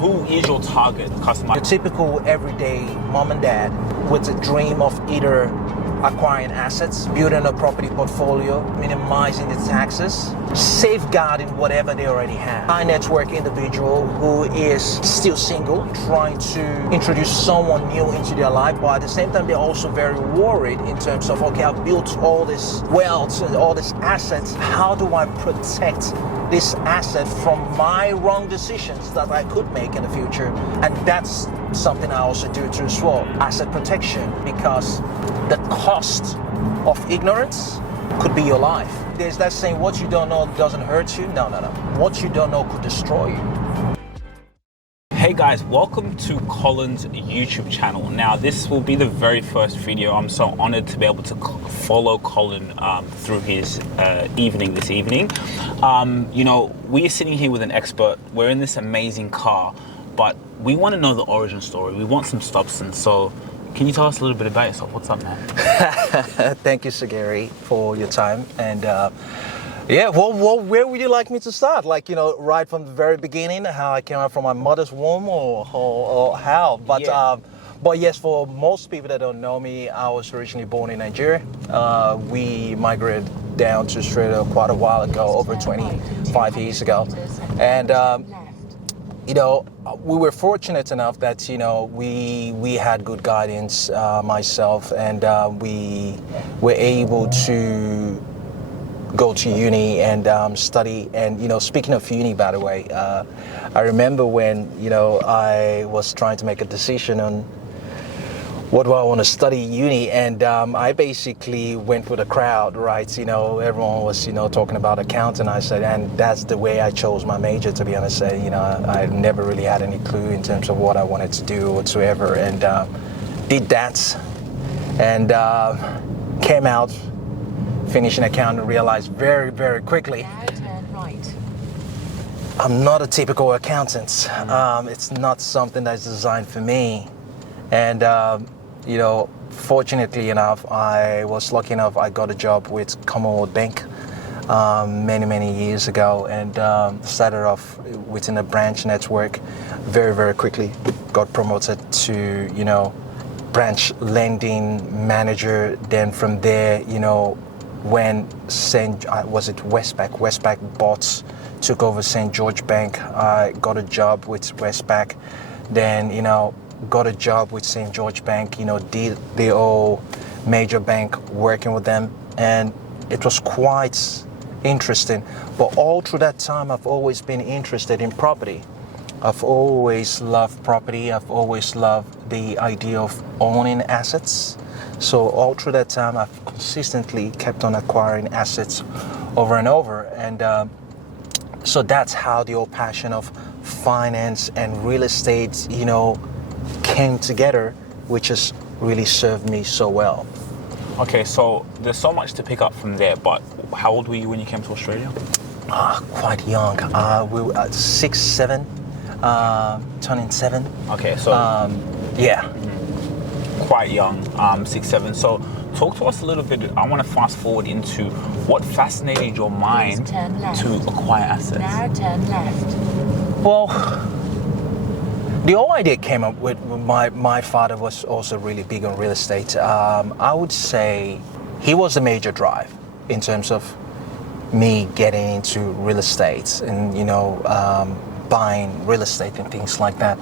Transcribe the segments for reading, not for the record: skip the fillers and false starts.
Who is your target customer? Your typical everyday mom and dad with a dream of either acquiring assets, building a property portfolio, minimizing the taxes, safeguarding whatever they already have. High net worth individual who is still single, trying to introduce someone new into their life, but at the same time they're also very worried in terms of, okay, I've built all this wealth and all these assets. How do I protect this asset from my wrong decisions that I could make in the future? And that's something I also do too as well, asset protection, because the cost of ignorance could be your life. There's that saying, what you don't know doesn't hurt you. No. What you don't know could destroy you. Hey guys, welcome to Colin's YouTube channel. Now this will be the very first video. I'm so honored to be able to follow Colin through his evening this evening. You know, we're sitting here with an expert. We're in this amazing car, but we want to know the origin story. We want some substance. So can you tell us a little bit about yourself? What's up, man? Thank you, Sugira, for your time. And yeah, well, where would you like me to start? Like, you know, right from the very beginning, how I came out from my mother's womb, or how? But yeah. But yes, for most people that don't know me, I was originally born in Nigeria. We migrated down to Australia quite a while ago, over 25 years ago. And you know, we were fortunate enough that, you know, we had good guidance, myself, and we were able to go to uni and study. And, you know, speaking of uni, by the way, I remember when, you know, I was trying to make a decision on what do I want to study in uni, and I basically went with a crowd, right? You know, everyone was, you know, talking about accounting. I said, and that's the way I chose my major, to be honest. You know, I never really had any clue in terms of what I wanted to do whatsoever, and did that, and came out, finished an accounting, and realized very, very quickly, I'm not a typical accountant. It's not something that's designed for me. And you know, fortunately enough, I was lucky enough, I got a job with Commonwealth Bank many years ago, and started off within a branch network. Very, very quickly got promoted to, you know, branch lending manager. Then from there, you know, when Westpac took over St. George Bank, I got a job with Westpac. Then, you know, got a job with St. George Bank, you know, did the old major bank, working with them, and it was quite interesting. But all through that time, I've always been interested in property. I've always loved property. I've always loved the idea of owning assets. So all through that time, I've consistently kept on acquiring assets over and over. And so that's how the old passion of finance and real estate, you know, came together, which has really served me so well. Okay, so there's so much to pick up from there, but how old were you when you came to Australia? Quite young. We were 6, 7, turning 7. Okay, so yeah. Quite young, 6, 7. So talk to us a little bit. I want to fast forward into what fascinated your mind to acquire assets. Now turn left. Well, the whole idea came up with my father was also really big on real estate. I would say he was the major drive in terms of me getting into real estate and, you know, buying real estate and things like that.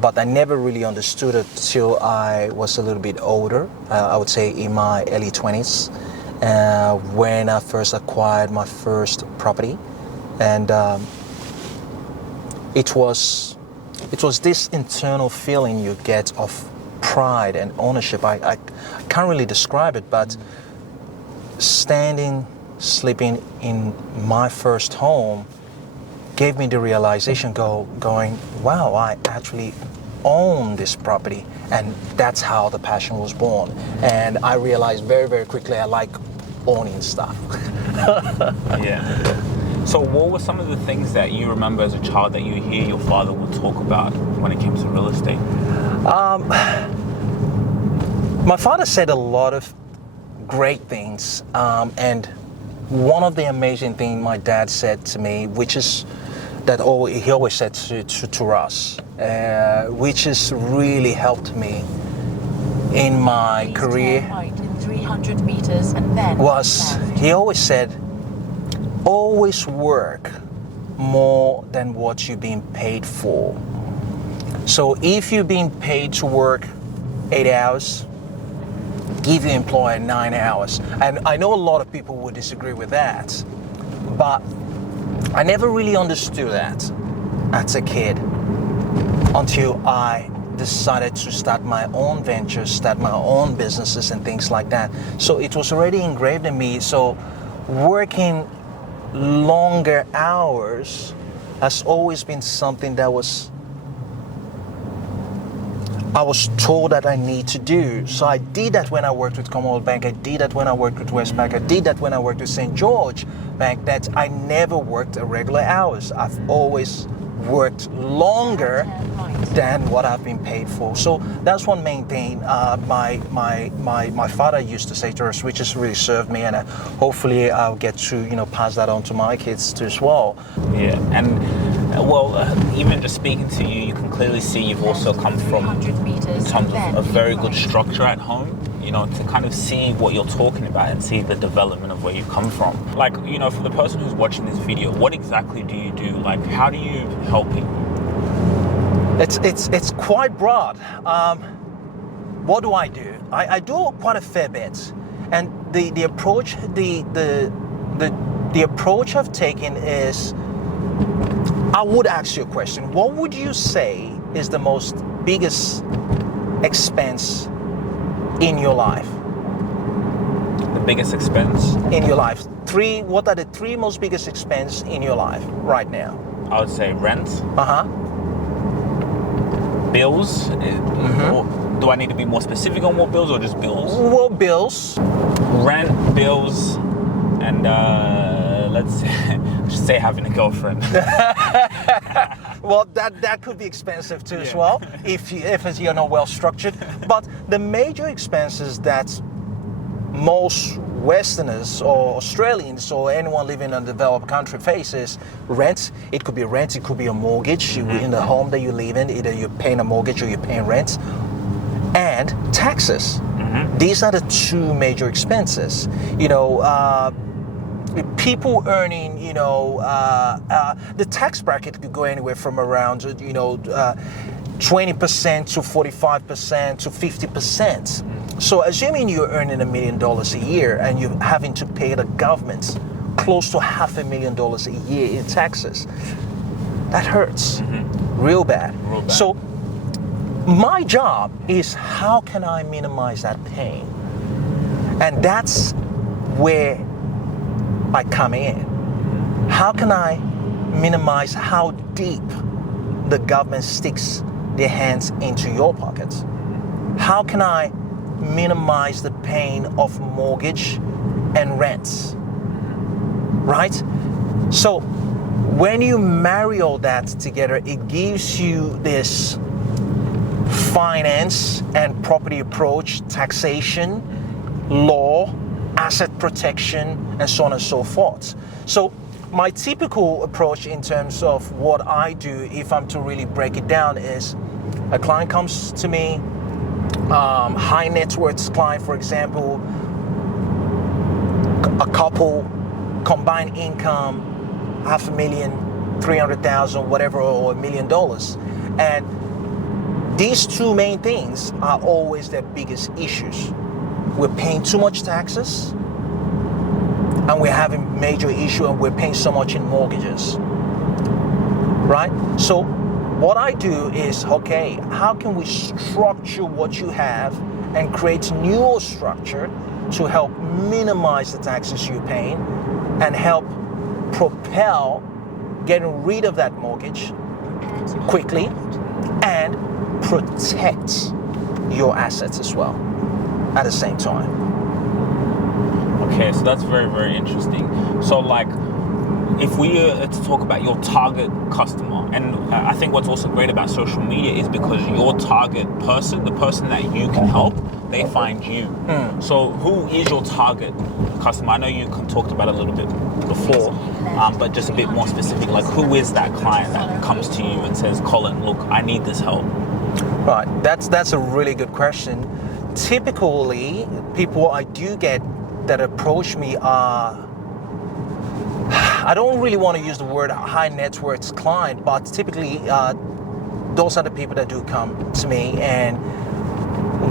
But I never really understood it till I was a little bit older. I would say in my early 20s, when I first acquired my first property. And it was this internal feeling you get of pride and ownership. I can't really describe it, but sleeping in my first home gave me the realization going, wow, I actually own this property. And that's how the passion was born. And I realized very, very quickly I like owning stuff. Yeah. So what were some of the things that you remember as a child that you hear your father would talk about when it came to real estate? My father said a lot of great things, and one of the amazing things my dad said to me, which is he always said to us, which has really helped me in my career, right in 300 meters and then was he always said, always work more than what you're being paid for. So if you're being paid to work 8 hours, give your employer 9 hours. And I know a lot of people would disagree with that, but I never really understood that as a kid until I decided to start my own ventures, start my own businesses and things like that. So it was already engraved in me. So working longer hours has always been something that I was told that I need to do. So I did that when I worked with Commonwealth Bank. I did that when I worked with Westpac. I did that when I worked with St. George Bank. That I never worked regular hours. I've always worked longer than what I've been paid for. So that's one main thing my father used to say to us, which has really served me, and hopefully I'll get to pass that on to my kids too as well. Yeah, and even just speaking to you, you can clearly see you've also come from in terms of a very good structure at home. To kind of see what you're talking about and see the development of where you come from. Like, for the person who's watching this video, what exactly do you do? Like, how do you help people? It's quite broad. What do? I do quite a fair bit, and the approach the approach I've taken is, I would ask you a question. What would you say is the most biggest expense in your life? The biggest expense? In your life. What are the 3 most biggest expense in your life right now? I would say rent. Uh-huh. Bills. Mm-hmm. Do I need to be more specific on what bills or just bills? Well, bills. Rent, bills, and let's just say having a girlfriend. Well, that could be expensive too as well if you're not well structured. But the major expenses that most Westerners or Australians or anyone living in a developed country faces: rent. It could be rent. It could be a mortgage in the home that you live in. Either you're paying a mortgage or you're paying rent. And taxes. Mm-hmm. These are the 2 major expenses. People earning, the tax bracket could go anywhere from around, 20% to 45% to 50%. So assuming you're earning $1 million a year and you're having to pay the government close to $500,000 a year in taxes, that hurts real bad. So my job is, how can I minimize that pain? And that's where I come in. How can I minimize how deep the government sticks their hands into your pockets? How can I minimize the pain of mortgage and rents? Right? So when you marry all that together, it gives you this finance and property approach, taxation, law, asset protection, and so on and so forth. So my typical approach in terms of what I do, if I'm to really break it down, is a client comes to me, high net worth client, for example, a couple, combined income, $500,000, $300,000, whatever, or $1 million. And these 2 main things are always their biggest issues. We're paying too much taxes, and we're having major issue, and we're paying so much in mortgages, right? So what I do is, okay, how can we structure what you have and create new structure to help minimize the taxes you're paying and help propel getting rid of that mortgage quickly and protect your assets as well at the same time. Okay, so that's very, very interesting. So like, if we are to talk about your target customer, and I think what's also great about social media is because your target person, the person that you can help, they find you. So who is your target customer? I know you talked about it a little bit before, but just a bit more specific, like who is that client that comes to you and says, Colin, look, I need this help? Right, that's a really good question. Typically, people I do get that approach me are, I don't really want to use the word high net worth client, but typically those are the people that do come to me and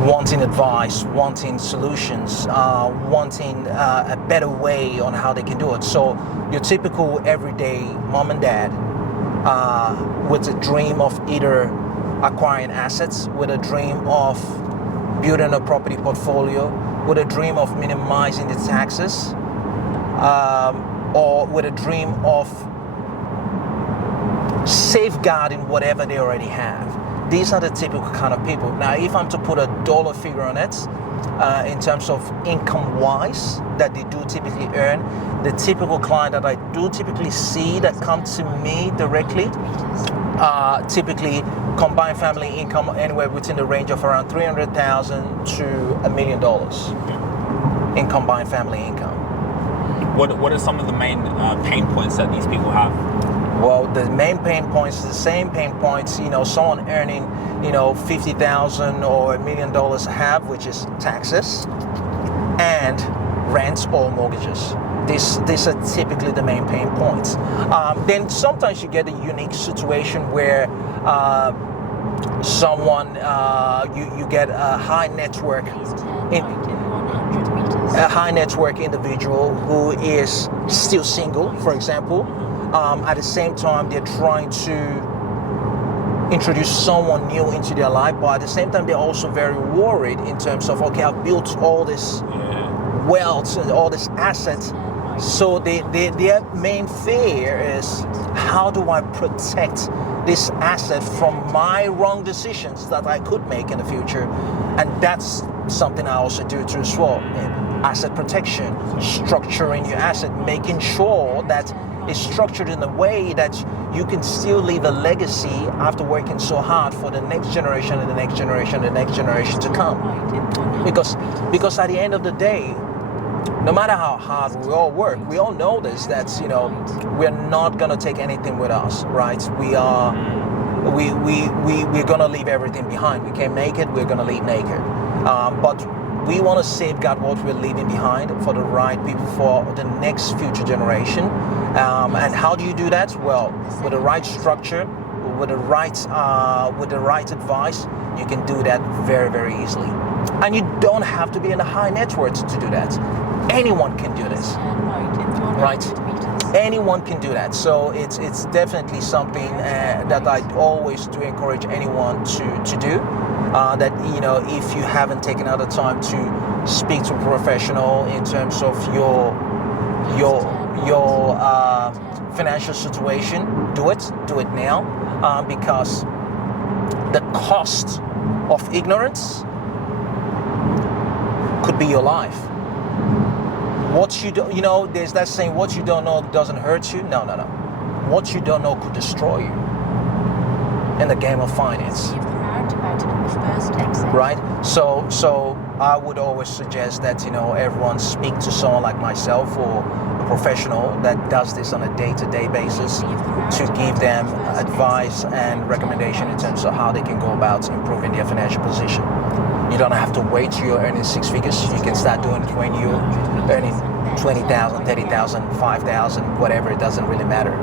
wanting advice, wanting solutions, wanting a better way on how they can do it. So your typical everyday mom and dad with a dream of either acquiring assets, with a dream of building a property portfolio, with a dream of minimizing the taxes, or with a dream of safeguarding whatever they already have. These are the typical kind of people. Now, if I'm to put a dollar figure on it, in terms of income-wise, that they do typically earn, the typical client that I do typically see that come to me directly, typically combined family income anywhere within the range of around $300,000 to $1 million in combined family income. What are some of the main pain points that these people have? Well, the main pain points, the same pain points, someone earning, $50,000 or $1 million have, which is taxes and rents or mortgages. These are typically the main pain points. Then sometimes you get a unique situation where someone, you get a high network individual who is still single, for example. At the same time, they're trying to introduce someone new into their life, but at the same time, they're also very worried in terms of, okay, I've built all this wealth and all this assets. So their main fear is, how do I protect this asset from my wrong decisions that I could make in the future? And that's something I also do too as well. Asset protection, structuring your asset, making sure that it's structured in a way that you can still leave a legacy after working so hard for the next generation and the next generation and the next generation to come. Because at the end of the day, no matter how hard we all work, we all know this, that we're not gonna take anything with us, right? We're gonna leave everything behind. We can't make it, we're gonna leave naked. But we want to safeguard what we're leaving behind for the right people, for the next future generation. And how do you do that? Well, with the right structure, with the right advice, you can do that very, very easily. And you don't have to be in a high net worth to do that. Anyone can do this, right? Anyone can do that. So it's definitely something that I always do encourage anyone to do. That if you haven't taken out the time to speak to a professional in terms of your financial situation, do it now, because the cost of ignorance could be your life. What you don't, there's that saying, what you don't know doesn't hurt you. No. What you don't know could destroy you in the game of finance. Right? So I would always suggest that, everyone speak to someone like myself or a professional that does this on a day-to-day basis to give them advice and recommendation in terms of how they can go about improving their financial position. You don't have to wait till you're earning six figures. You can start doing it when you're earning 20,000, 30,000, 5,000, whatever. It doesn't really matter.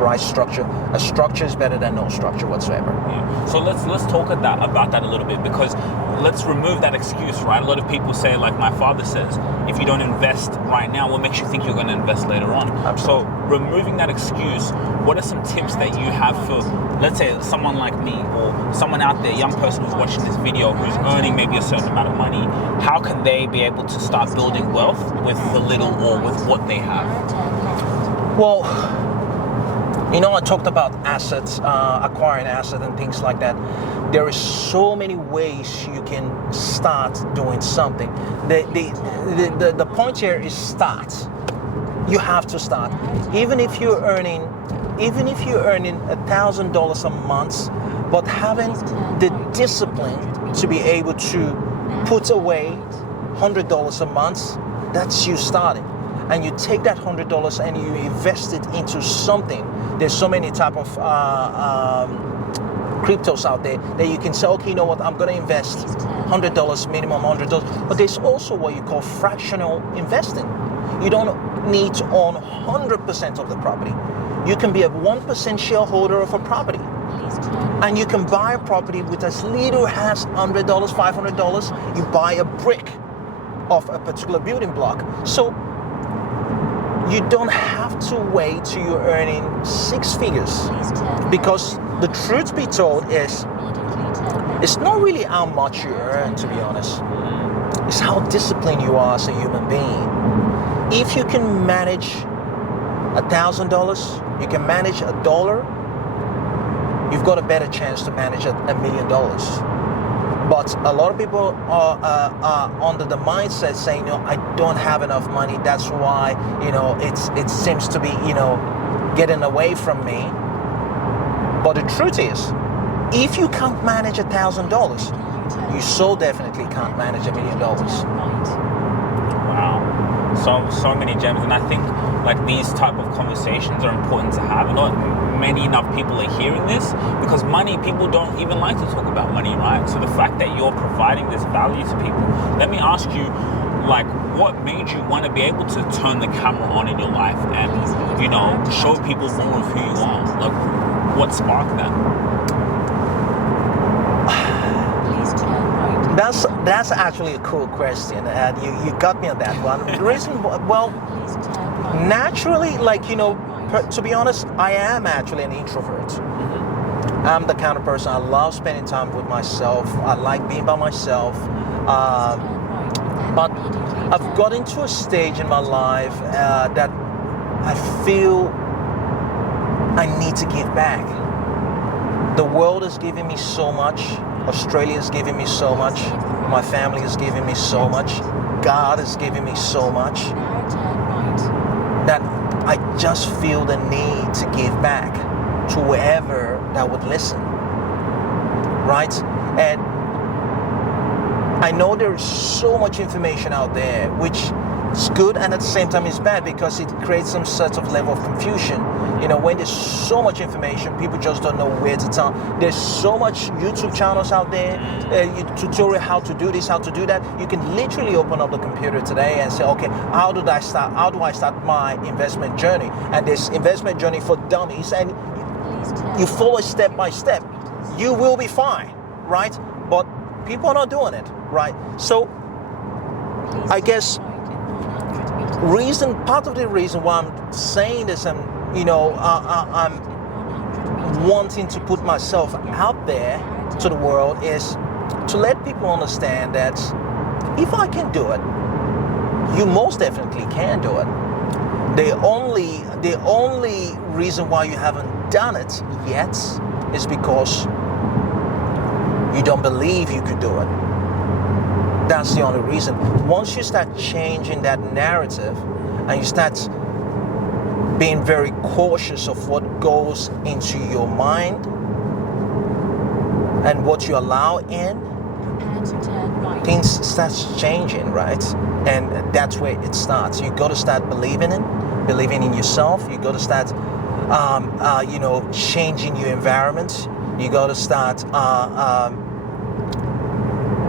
Right structure. A structure is better than no structure whatsoever. Yeah. So let's talk about that a little bit, because let's remove that excuse, right? A lot of people say, like my father says, if you don't invest right now, what makes you think you're going to invest later on? Absolutely. So removing that excuse, what are some tips that you have for, let's say, someone like me or someone out there, a young person who's watching this video, who's earning maybe a certain amount of money? How can they be able to start building wealth with the little or with what they have? Well, I talked about assets, acquiring assets and things like that. There is so many ways you can start doing something. The point here is start. You have to start. Even if you're earning $1,000 a month, but having the discipline to be able to put away $100 a month, that's you starting. And you take that $100 and you invest it into something. There's so many type of cryptos out there that you can say, okay, you know what, I'm going to invest $100, minimum $100. But there's also what you call fractional investing. You don't need to own 100% of the property. You can be a 1% shareholder of a property. And you can buy a property with as little as $100, $500. You buy a brick of a particular building block. So you don't have to wait till you're earning six figures. Because the truth be told is, it's not really how much you earn, to be honest. It's how disciplined you are as a human being. If you can manage $1,000, you can manage $1, you've got a better chance to manage $1 million. But a lot of people are under the mindset saying, you know, I don't have enough money. That's why, you know, it seems to be, you know, getting away from me. But the truth is, if you can't manage $1,000, you so definitely can't manage $1 million. Wow. So many gems, and I think like these type of conversations are important to have. Not many enough people are hearing this, because money, people don't even like to talk about money, right? So the fact that you're providing this value to people, let me ask you, like, what made you want to be able to turn the camera on in your life and, you know, show people more of who you are? Like, what sparked that? That's actually a cool question, and you got me on that one. The reason, well, naturally, like, you know, to be honest, I am actually an introvert. I'm the kind of person, I love spending time with myself. I like being by myself. But I've got into a stage in my life that I feel I need to give back. The world is giving me so much. Australia is giving me so much. My family is giving me so much. God is giving me so much. That I just feel the need to give back to whoever that would listen, right? And I know there's so much information out there, which is good and at the same time is bad, because it creates some sort of level of confusion. You know, when there's so much information, people just don't know where to turn. There's so much YouTube channels out there, tutorial how to do this, how to do that. You can literally open up the computer today and say, okay, how do I start my investment journey? And this investment journey for dummies, and you follow step by step. You will be fine, right? But people are not doing it, right? So I guess part of the reason why I'm saying this, and you know, I'm wanting to put myself out there to the world, is to let people understand that if I can do it, you most definitely can do it. The only reason why you haven't done it yet is because you don't believe you could do it. That's the only reason. Once you start changing that narrative and you start being very cautious of what goes into your mind and what you allow in, things start changing, right? And that's where it starts. You got to start believing in yourself. You got to start, you know, changing your environment. You got to start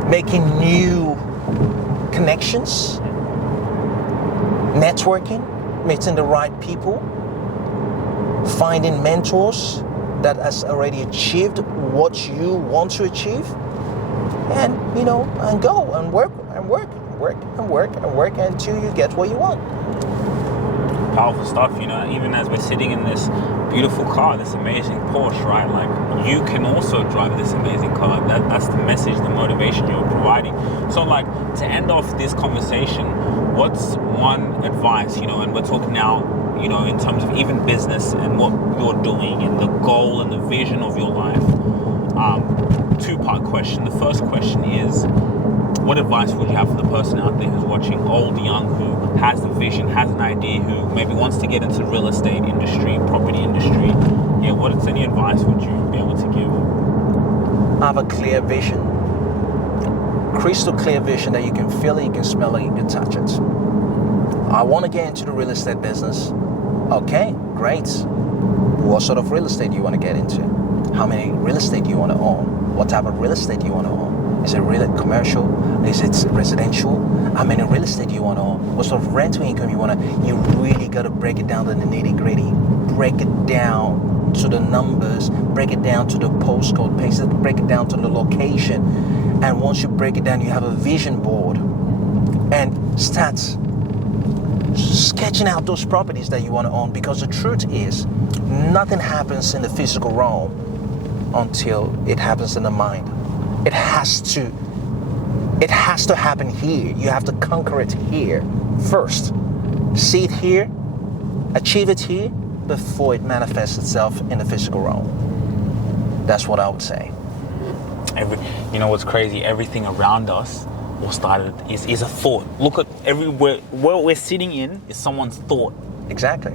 making new connections, networking, meeting the right people, finding mentors that has already achieved what you want to achieve, and, you know, and go and work until you get what you want. Powerful stuff, you know, even as we're sitting in this beautiful car, this amazing Porsche, right? Like, you can also drive this amazing car. That's the message, the motivation you're providing. So, like, to end off this conversation, what's one advice, you know, and we're talking now, you know, in terms of even business and what you're doing and the goal and the vision of your life. Two-part question. The first question is, what advice would you have for the person out there who's watching, old, young, who has the vision, has an idea, who maybe wants to get into real estate industry, property industry? Yeah, what's any advice would you be able to give? Have a clear vision. crystal clear vision that you can feel it, you can smell it, you can touch it. I want to get into the real estate business. Okay, great. What sort of real estate do you want to get into? How many real estate do you want to own? What type of real estate do you want to own? Is it real commercial? Is it residential? How many real estate do you want to own? What sort of rental income you want to? You really got to break it down to the nitty gritty. Break it down to the numbers. Break it down to the postcode. Break it down to the location. And once you break it down, you have a vision board and start sketching out those properties that you want to own, because the truth is nothing happens in the physical realm until it happens in the mind. It has to happen here. You have to conquer it here first. See it here, achieve it here before it manifests itself in the physical realm. That's what I would say. You know what's crazy? Everything around us all started is a thought. Look at everywhere where we're sitting in is someone's thought. Exactly.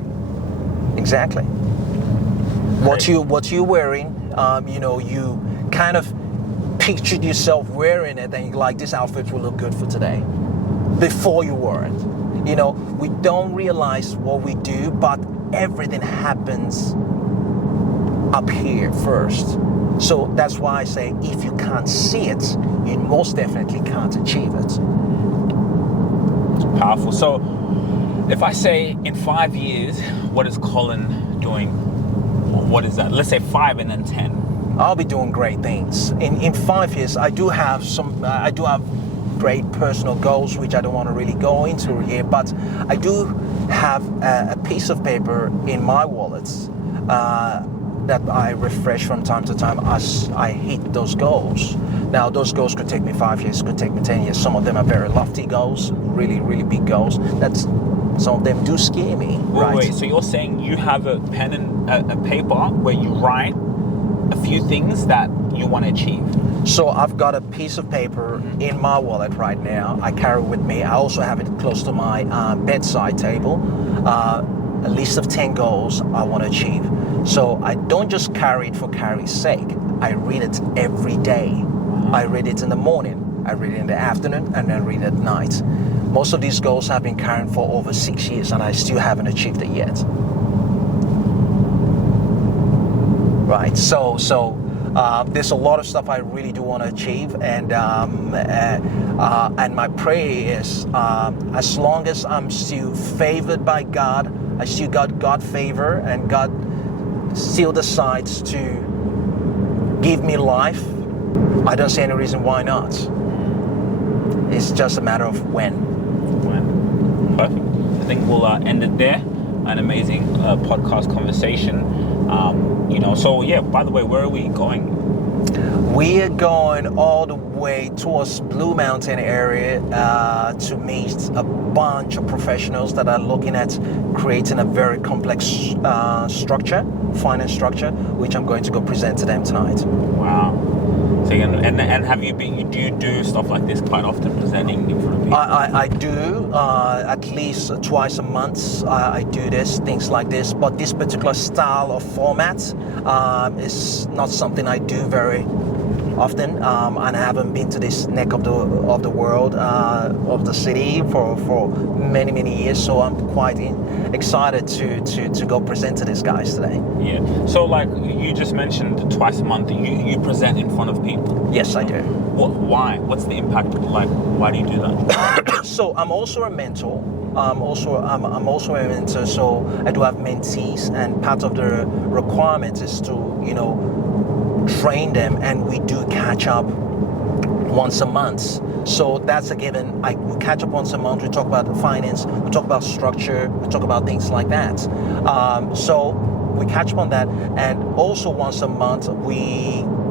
What you're wearing, you kind of pictured yourself wearing it, and you're like, this outfit will look good for today, before you wore it. We don't realize what we do, but everything happens up here first. So that's why I say, if you can't see it, you most definitely can't achieve it. Powerful. So if I say in 5 years, what is Colin doing? What is that? Let's say 5 and then 10. I'll be doing great things. In 5 years, I do have great personal goals, which I don't want to really go into here, but I do have a piece of paper in my wallet that I refresh from time to time as I hit those goals. Now, those goals could take me 5 years, could take me 10 years. Some of them are very lofty goals, really, really big goals. Some of them do scare me. Wait, so you're saying you have a pen and a paper where you write a few things that you want to achieve? So I've got a piece of paper in my wallet right now. I carry it with me. I also have it close to my bedside table. A list of 10 goals I want to achieve. So I don't just carry it for carry's sake. I read it every day. I read it in the morning, I read it in the afternoon, and then read it at night. Most of these goals have been carrying for over 6 years, and I still haven't achieved it yet. Right, so there's a lot of stuff I really do want to achieve, and my prayer is, as long as I'm still favored by God, I still got God favor, and God still decides to give me life, I don't see any reason why not. It's just a matter of when. Perfect. I think we'll end it there. An amazing podcast conversation. So yeah, by the way, where are we going? We are going all the way towards Blue Mountain area to meet a bunch of professionals that are looking at creating a very complex finance structure, which I'm going to go present to them tonight. Wow. So and have you been? Do you do stuff like this quite often, presenting in front of people? I do at least twice a month. I do things like this, but this particular style of format is not something I do very often, and I haven't been to this neck of the world, of the city for many years. So I'm quite excited to go present to these guys today. Yeah. So like you just mentioned, twice a month you present in front of people. Yes, I do. Why? What's the impact? Like, why do you do that? So I'm also a mentor. I'm also a mentor. So I do have mentees, and part of the requirement is to train them, and we do catch up once a month. So that's a given. We catch up once a month. We talk about finance. We talk about structure. We talk about things like that. So we catch up on that, and also once a month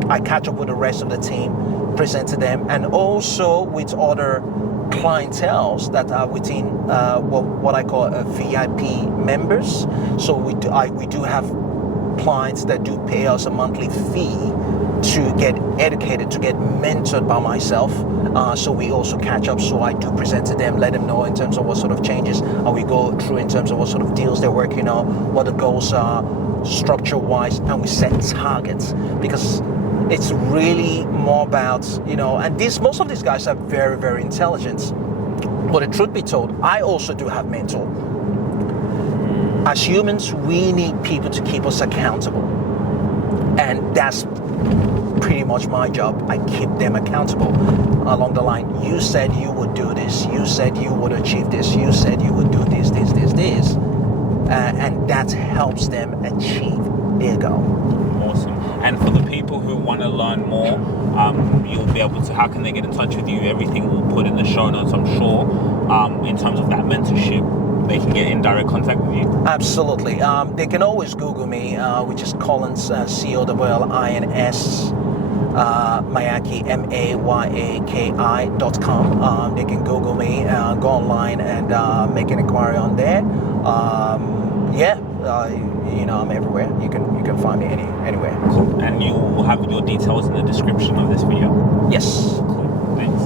I catch up with the rest of the team, present to them, and also with other clienteles that are within what I call VIP members. So we do have clients that do pay us a monthly fee to get educated, to get mentored by myself. So we also catch up. So I do present to them, let them know in terms of what sort of changes, and we go through in terms of what sort of deals they're working on, what the goals are structure-wise, and we set targets. Because It's really more about, and most of these guys are very, very intelligent. But the truth be told, I also do have mental. As humans, we need people to keep us accountable. And that's pretty much my job. I keep them accountable along the line. You said you would do this. You said you would achieve this. You said you would do this. And that helps them achieve their goal. Awesome. And for the people who want to learn more, you'll be able to, how can they get in touch with you? Everything we'll put in the show notes, I'm sure. In terms of that mentorship, they can get in direct contact with you? Absolutely. They can always Google me, which is Collins, COLLINS, Mayaki, MAYAKI.com. They can Google me, go online and make an inquiry on there. I'm everywhere. You can find me anywhere. Cool. And you will have your details in the description of this video? Yes. Cool. Thanks.